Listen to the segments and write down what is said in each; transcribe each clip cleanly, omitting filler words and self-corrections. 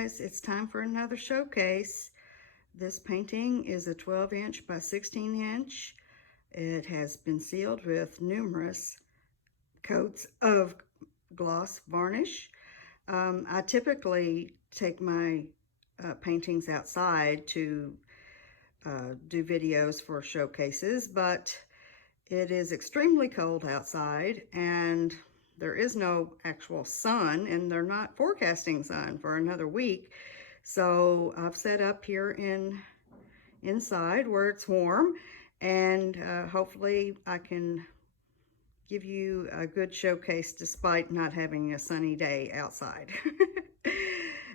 guys, it's time for another showcase. This painting is a 12-inch by 16-inch. It has been sealed with numerous coats of gloss varnish. I typically take my paintings outside to do videos for showcases, but it is extremely cold outside and there is no actual sun, and they're not forecasting sun for another week. So I've set up here inside where it's warm, and hopefully I can give you a good showcase despite not having a sunny day outside.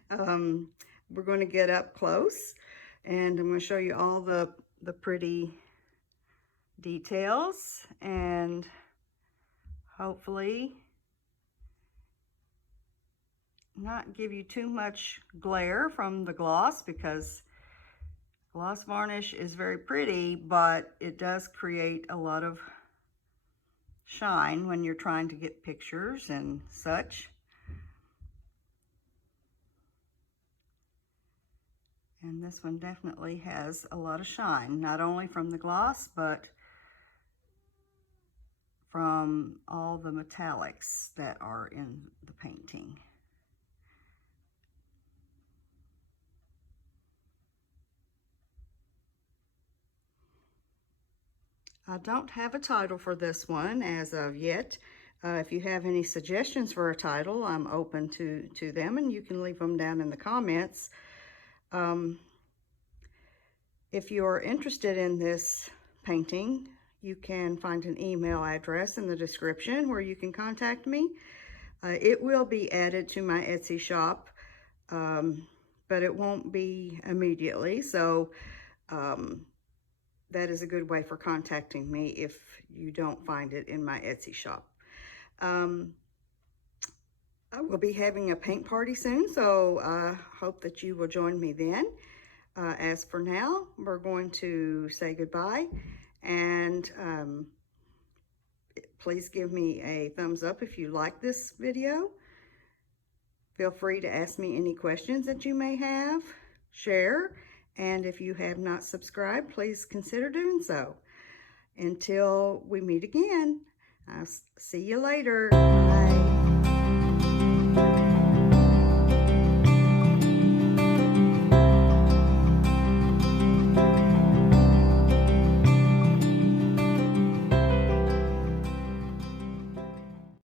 We're going to get up close and I'm going to show you all the pretty details and hopefully not give you too much glare from the gloss, because gloss varnish is very pretty, but it does create a lot of shine when you're trying to get pictures and such. And this one definitely has a lot of shine, not only from the gloss, but from all the metallics that are in the painting. I don't have a title for this one as of yet. If you have any suggestions for a title, I'm open to them, and you can leave them down in the comments. If you're interested in this painting, you can find an email address in the description where you can contact me. It will be added to my Etsy shop, but it won't be immediately. So that is a good way for contacting me if you don't find it in my Etsy shop. I will be having a paint party soon, so I hope that you will join me then. As for now, we're going to say goodbye, and please give me a thumbs up if you like this video. Feel free to ask me any questions that you may have, share, and if you have not subscribed, please consider doing so. Until we meet again, I'll see you later. Bye.